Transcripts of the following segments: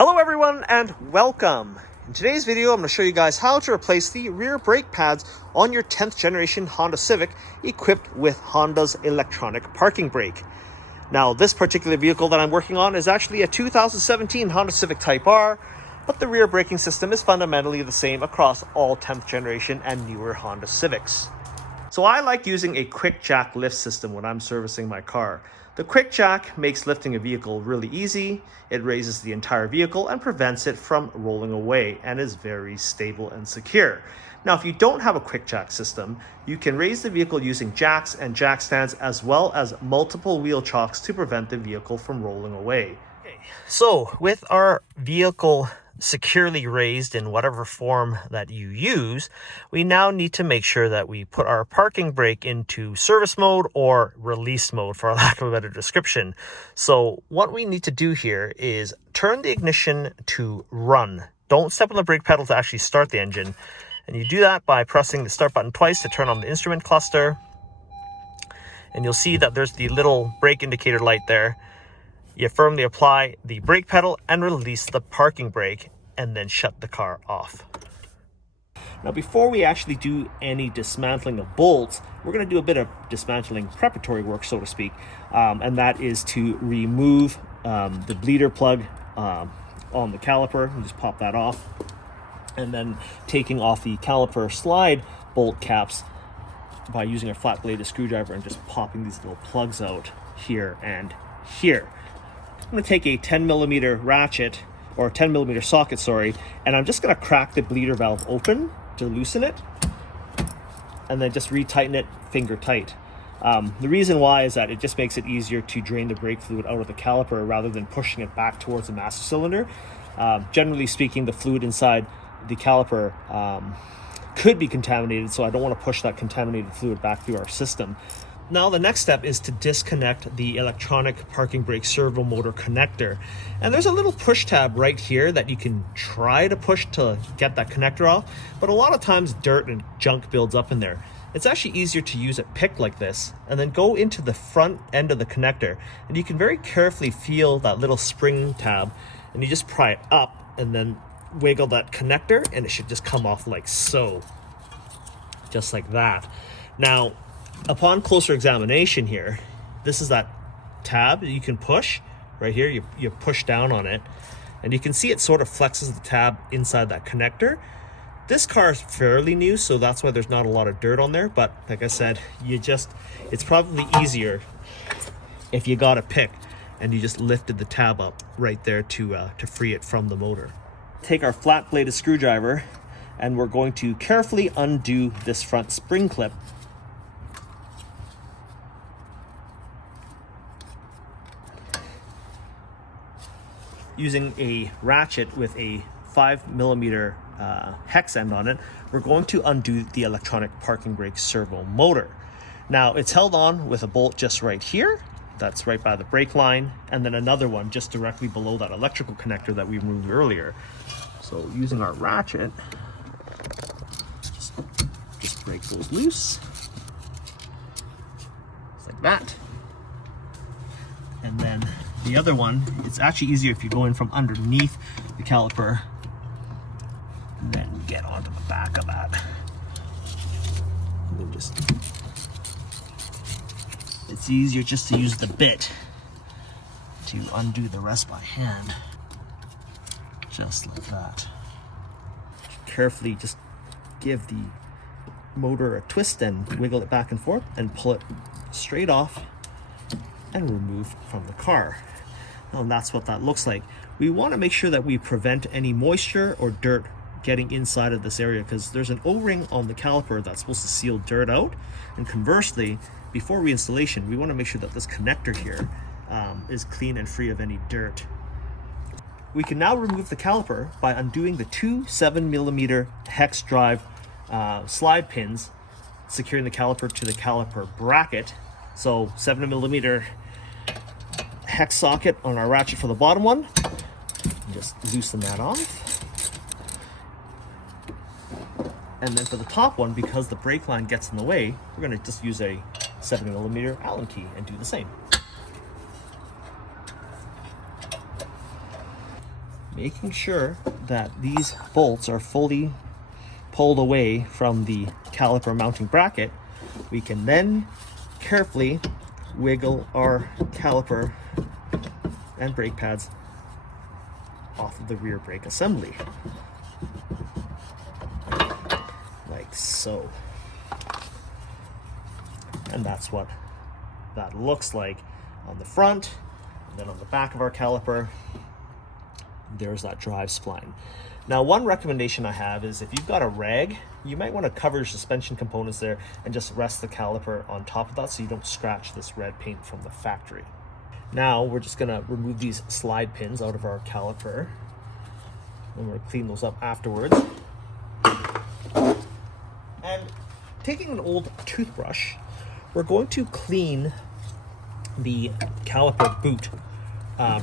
Hello everyone and welcome. In today's video, I'm going to show you guys how to replace the rear brake pads on your 10th generation Honda Civic equipped with Honda's electronic parking brake. Now, this particular vehicle that I'm working on is actually a 2017 Honda Civic Type R, but the rear braking system is fundamentally the same across all 10th generation and newer Honda Civics. So I like using a quick jack lift system when I'm servicing my car. The quick jack makes lifting a vehicle really easy. It raises the entire vehicle and prevents it from rolling away and is very stable and secure. Now, if you don't have a quick jack system, you can raise the vehicle using jacks and jack stands as well as multiple wheel chocks to prevent the vehicle from rolling away. So with our vehicle securely raised in whatever form that you use, we now need to make sure that we put our parking brake into service mode or release mode, for lack of a better description. So what we need to do here is turn the ignition to run. Don't step on the brake pedal to actually start the engine. And you do that by pressing the start button twice to turn on the instrument cluster. And you'll see that there's the little brake indicator light there. You firmly apply the brake pedal and release the parking brake and then shut the car off. Now, before we actually do any dismantling of bolts, we're going to do a bit of dismantling preparatory work, so to speak, and that is to remove the bleeder plug on the caliper. You just pop that off, and then taking off the caliper slide bolt caps by using a flat bladed screwdriver and just popping these little plugs out here and here. I'm going to take a 10mm ratchet, or a 10mm socket, sorry, and I'm just going to crack the bleeder valve open to loosen it, and then just retighten it finger tight. The reason why is that it just makes it easier to drain the brake fluid out of the caliper rather than pushing it back towards the master cylinder. Generally speaking, the fluid inside the caliper could be contaminated, so I don't want to push that contaminated fluid back through our system. Now the next step is to disconnect the electronic parking brake servo motor connector. And there's a little push tab right here that you can try to push to get that connector off, but a lot of times dirt and junk builds up in there. It's actually easier to use a pick like this and then go into the front end of the connector, and you can very carefully feel that little spring tab, and you just pry it up and then wiggle that connector and it should just come off like so, just like that. Now, upon closer examination here, this is that tab that you can push right here. You push down on it and you can see it sort of flexes the tab inside that connector. This car is fairly new, so that's why there's not a lot of dirt on there, but like I said, it's probably easier if you got a pick and you just lifted the tab up right there to free it from the motor. Take our flat bladed screwdriver and we're going to carefully undo this front spring clip. Using a ratchet with a 5mm hex end on it, we're going to undo the electronic parking brake servo motor. Now, it's held on with a bolt just right here. That's right by the brake line, and then another one just directly below that electrical connector that we removed earlier. So using our ratchet, just break those loose, just like that. And then the other one, it's actually easier if you go in from underneath the caliper and then get onto the back of that. And then it's easier just to use the bit to undo the rest by hand. Just like that. Carefully just give the motor a twist and wiggle it back and forth and pull it straight off and remove from the car. And that's what that looks like. We want to make sure that we prevent any moisture or dirt getting inside of this area, because there's an O-ring on the caliper that's supposed to seal dirt out, and conversely, before reinstallation, we want to make sure that this connector here is clean and free of any dirt. We can now remove the caliper by undoing the two 7mm hex drive slide pins securing the caliper to the caliper bracket. So 7mm hex socket on our ratchet for the bottom one. Just loosen that off. And then for the top one, because the brake line gets in the way, we're going to just use a 7mm Allen key and do the same. making sure that these bolts are fully pulled away from the caliper mounting bracket, we can then carefully wiggle our caliper and brake pads off of the rear brake assembly, like so. And that's what that looks like on the front. And then on the back of our caliper, there's that drive spline. Now, one recommendation I have is if you've got a rag, you might want to cover your suspension components there and just rest the caliper on top of that so you don't scratch this red paint from the factory. Now we're just gonna remove these slide pins out of our caliper, and we're gonna clean those up afterwards. And taking an old toothbrush, we're going to clean the caliper boot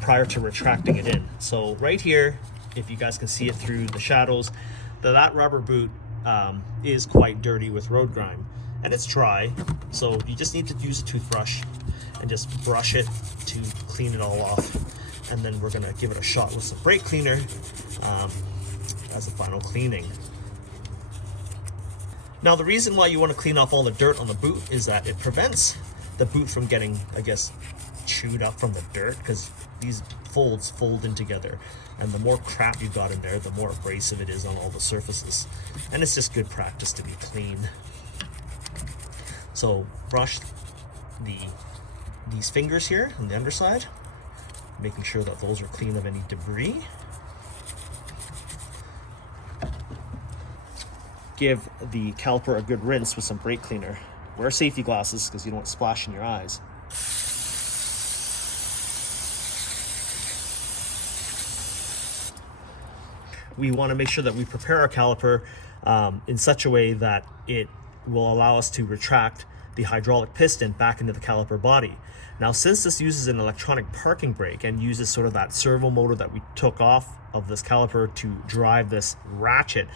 prior to retracting it in. So right here, if you guys can see it through the shadows, that rubber boot is quite dirty with road grime, and it's dry. So you just need to use a toothbrush and just brush it to clean it all off. And then we're gonna give it a shot with some brake cleaner as a final cleaning. Now, the reason why you want to clean off all the dirt on the boot is that it prevents the boot from getting, I guess, chewed up from the dirt, because these folds fold in together, and the more crap you got in there, the more abrasive it is on all the surfaces, and it's just good practice to be clean. So brush these fingers here on the underside, making sure that those are clean of any debris. Give the caliper a good rinse with some brake cleaner. Wear safety glasses because you don't want to splash in your eyes. We want to make sure that we prepare our caliper in such a way that it will allow us to retract the hydraulic piston back into the caliper body. Now, since this uses an electronic parking brake and uses sort of that servo motor that we took off of this caliper to drive this ratchet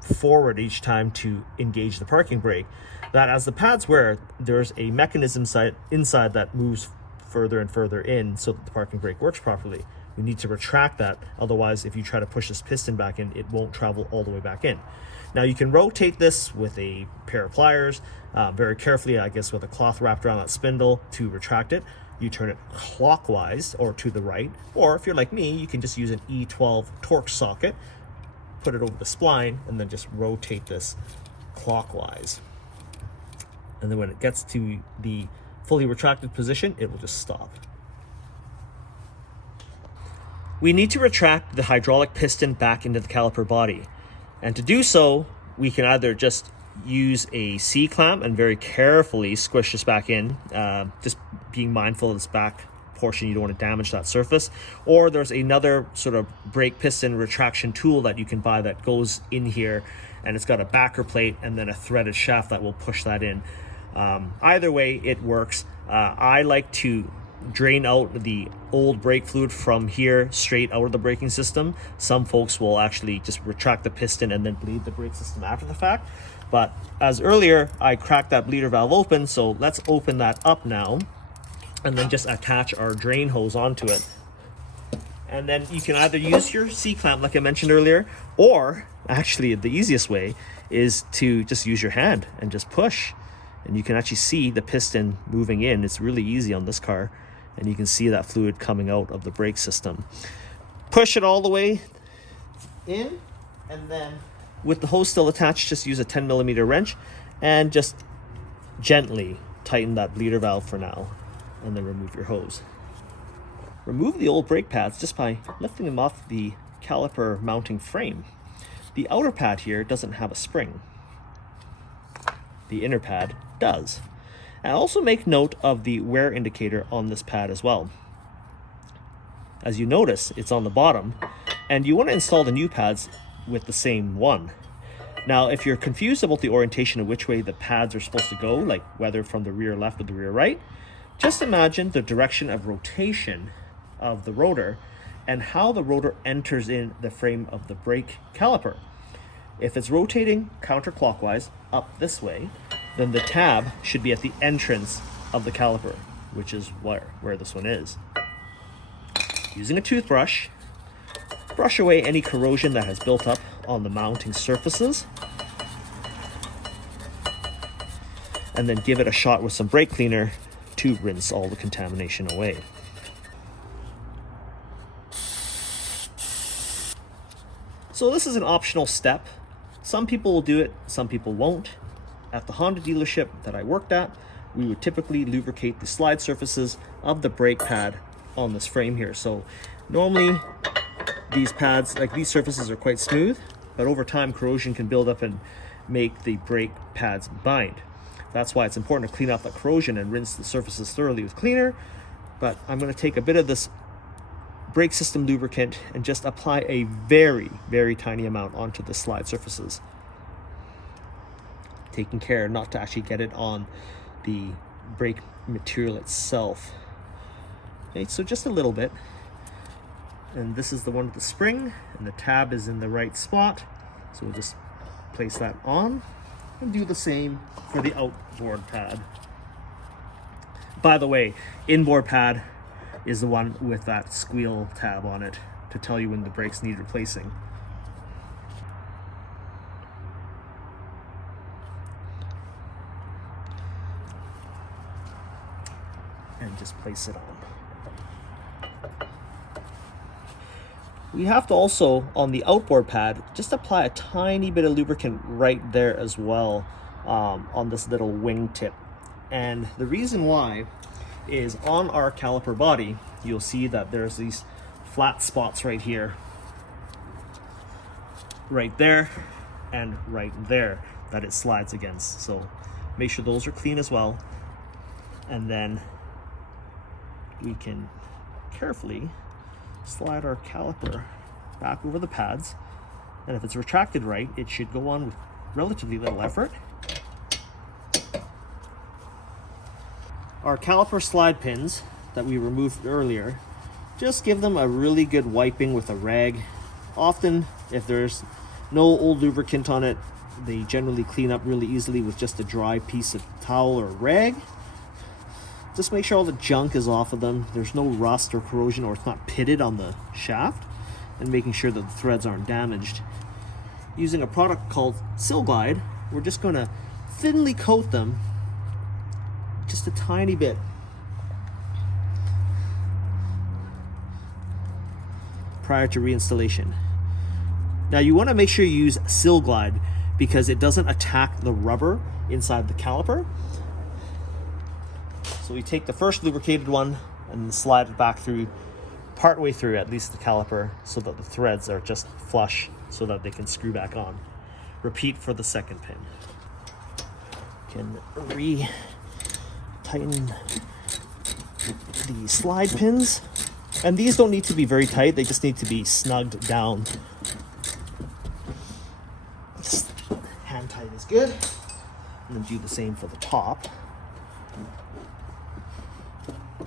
forward each time to engage the parking brake, that as the pads wear, there's a mechanism inside that moves further and further in so that the parking brake works properly. We need to retract that, otherwise if you try to push this piston back in, it won't travel all the way back in. Now you can rotate this with a pair of pliers, very carefully, I guess, with a cloth wrapped around that spindle to retract it. You turn it clockwise or to the right, or if you're like me, you can just use an E12 torque socket, put it over the spline, and then just rotate this clockwise. And then when it gets to the fully retracted position, it will just stop. We need to retract the hydraulic piston back into the caliper body. And to do so, we can either just use a C-clamp and very carefully squish this back in, just being mindful of this back portion, you don't want to damage that surface. Or there's another sort of brake piston retraction tool that you can buy that goes in here, and it's got a backer plate and then a threaded shaft that will push that in. Either way, it works. I like to drain out the old brake fluid from here straight out of the braking system. Some folks will actually just retract the piston and then bleed the brake system after the fact. But as earlier, I cracked that bleeder valve open, so let's open that up now and then just attach our drain hose onto it. And then you can either use your C-clamp like I mentioned earlier, or actually the easiest way is to just use your hand and just push. And you can actually see the piston moving in. It's really easy on this car. And you can see that fluid coming out of the brake system. Push it all the way in, and then with the hose still attached, just use a 10mm wrench and just gently tighten that bleeder valve for now, and then remove your hose. Remove the old brake pads just by lifting them off the caliper mounting frame. The outer pad here doesn't have a spring. The inner pad does. And also make note of the wear indicator on this pad as well. As you notice, it's on the bottom, and you want to install the new pads with the same one. Now, if you're confused about the orientation of which way the pads are supposed to go, like whether from the rear left or the rear right, just imagine the direction of rotation of the rotor and how the rotor enters in the frame of the brake caliper. If it's rotating counterclockwise up this way, then the tab should be at the entrance of the caliper, which is where this one is. Using a toothbrush, brush away any corrosion that has built up on the mounting surfaces, and then give it a shot with some brake cleaner to rinse all the contamination away. So this is an optional step. Some people will do it, some people won't. At the Honda dealership that I worked at, we would typically lubricate the slide surfaces of the brake pad on this frame here. So normally these pads, like these surfaces, are quite smooth, but over time corrosion can build up and make the brake pads bind. That's why it's important to clean out the corrosion and rinse the surfaces thoroughly with cleaner. But I'm going to take a bit of this brake system lubricant and just apply a very, very tiny amount onto the slide surfaces, taking care not to actually get it on the brake material itself. Okay, so just a little bit. And this is the one with the spring, and the tab is in the right spot, so we'll just place that on and do the same for the outboard pad. By the way, inboard pad is the one with that squeal tab on it to tell you when the brakes need replacing. And just place it on. We have to also, on the outboard pad, just apply a tiny bit of lubricant right there as well, on this little wing tip. And the reason why is on our caliper body, you'll see that there's these flat spots right here, right there, and right there that it slides against. So make sure those are clean as well. And then we can carefully slide our caliper back over the pads. And if it's retracted right, it should go on with relatively little effort. Our caliper slide pins that we removed earlier, just give them a really good wiping with a rag. Often, if there's no old lubricant on it, they generally clean up really easily with just a dry piece of towel or rag. Just make sure all the junk is off of them. There's no rust or corrosion, or it's not pitted on the shaft, and making sure that the threads aren't damaged. Using a product called Sil Glide, we're just going to thinly coat them just a tiny bit. Prior to reinstallation. Now you want to make sure you use Sil Glide because it doesn't attack the rubber inside the caliper. So we take the first lubricated one and slide it back through, part way through at least the caliper, so that the threads are just flush so that they can screw back on. Repeat for the second pin. Can tighten the slide pins, and these don't need to be very tight, they just need to be snugged down. Just hand tight is good, and then do the same for the top.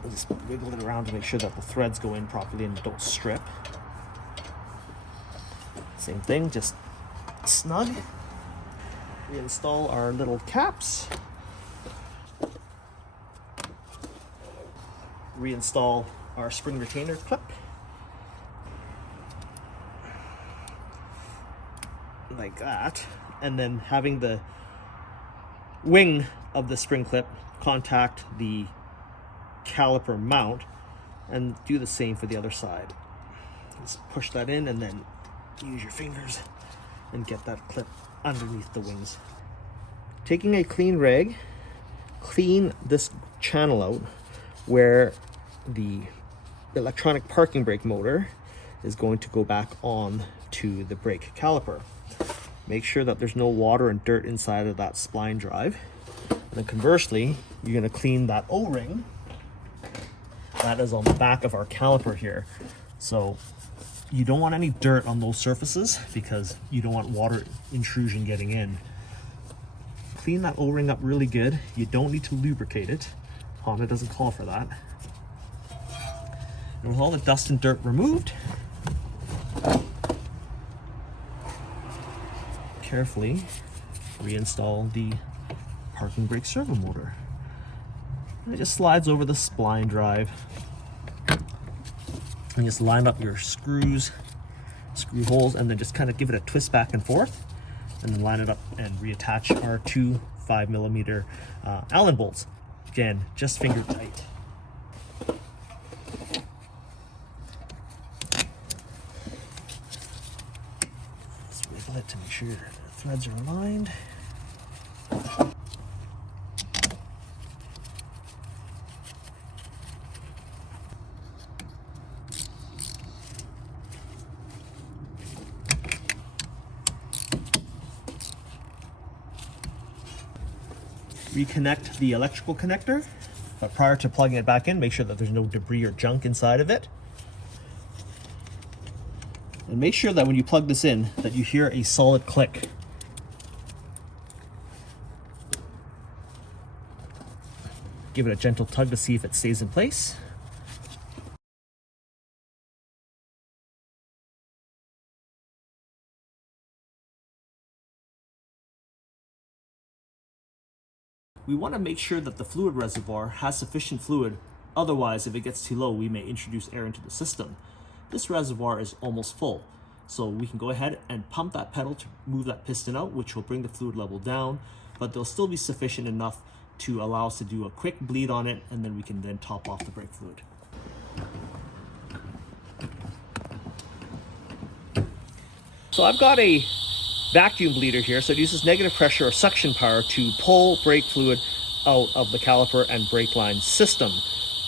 Just wiggle it around to make sure that the threads go in properly and don't strip. Same thing, just snug. Reinstall our little caps. Reinstall our spring retainer clip. Like that. And then having the wing of the spring clip contact the caliper mount, and do the same for the other side. Just push that in and then use your fingers and get that clip underneath the wings. Taking a clean rag, clean this channel out where the electronic parking brake motor is going to go back on to the brake caliper. Make sure that there's no water and dirt inside of that spline drive. And then conversely, you're going to clean that O-ring that is on the back of our caliper here. So you don't want any dirt on those surfaces because you don't want water intrusion getting in. Clean that O-ring up really good. You don't need to lubricate it. Honda doesn't call for that. And with all the dust and dirt removed, carefully reinstall the parking brake servo motor. And it just slides over the spline drive. And just line up your screws screw holes, and then just kind of give it a twist back and forth, and then line it up and reattach our two 5mm Allen bolts. Again, just finger tight. Just wiggle it to make sure the threads are aligned. Reconnect the electrical connector, but prior to plugging it back in, make sure that there's no debris or junk inside of it. And make sure that when you plug this in, that you hear a solid click. Give it a gentle tug to see if it stays in place. We want to make sure that the fluid reservoir has sufficient fluid, otherwise if it gets too low we may introduce air into the system. This reservoir is almost full, so we can go ahead and pump that pedal to move that piston out, which will bring the fluid level down, but there'll still be sufficient enough to allow us to do a quick bleed on it, and then we can then top off the brake fluid. So I've got a vacuum bleeder here, so it uses negative pressure or suction power to pull brake fluid out of the caliper and brake line system.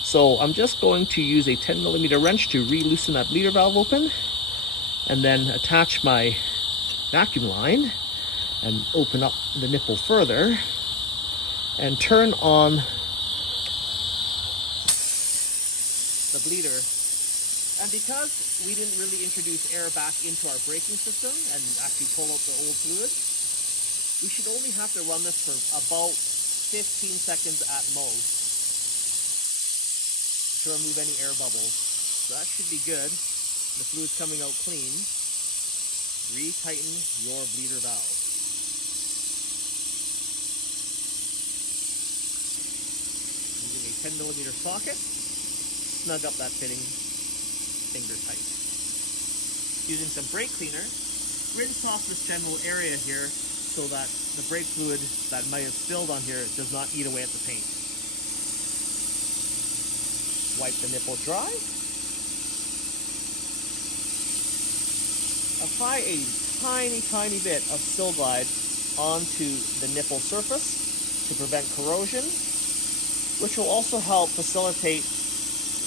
So I'm just going to use a 10mm wrench to re-loosen that bleeder valve open, and then attach my vacuum line and open up the nipple further and turn on the bleeder. And because we didn't really introduce air back into our braking system and actually pull out the old fluid, we should only have to run this for about 15 seconds at most to remove any air bubbles. So that should be good. The fluid's coming out clean. Retighten your bleeder valve. Using a 10mm socket, snug up that fitting finger tight. Using some brake cleaner, rinse off this general area here so that the brake fluid that might have spilled on here does not eat away at the paint. Wipe the nipple dry. Apply a tiny bit of Still Glide onto the nipple surface to prevent corrosion, which will also help facilitate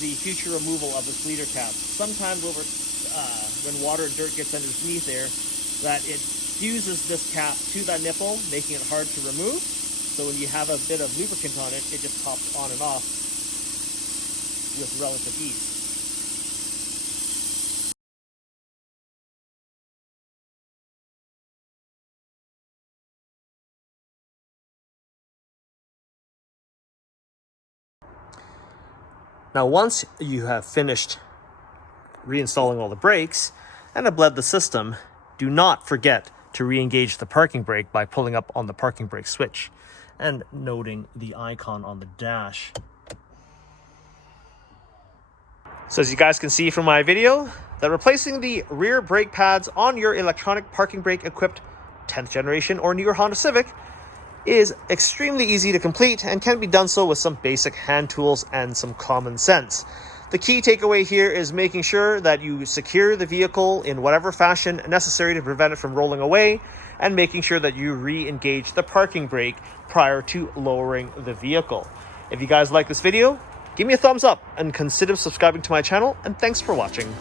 the future removal of this bleeder cap. Sometimes when water and dirt gets underneath there, that it fuses this cap to that nipple, making it hard to remove. So when you have a bit of lubricant on it, it just pops on and off with relative ease. Now, once you have finished reinstalling all the brakes and have bled the system, do not forget to re-engage the parking brake by pulling up on the parking brake switch and noting the icon on the dash. So as you guys can see from my video, that replacing the rear brake pads on your electronic parking brake equipped 10th generation or newer Honda Civic is extremely easy to complete and can be done so with some basic hand tools and some common sense. The key takeaway here is making sure that you secure the vehicle in whatever fashion necessary to prevent it from rolling away, and making sure that you re-engage the parking brake prior to lowering the vehicle. If you guys like this video, give me a thumbs up and consider subscribing to my channel, and thanks for watching.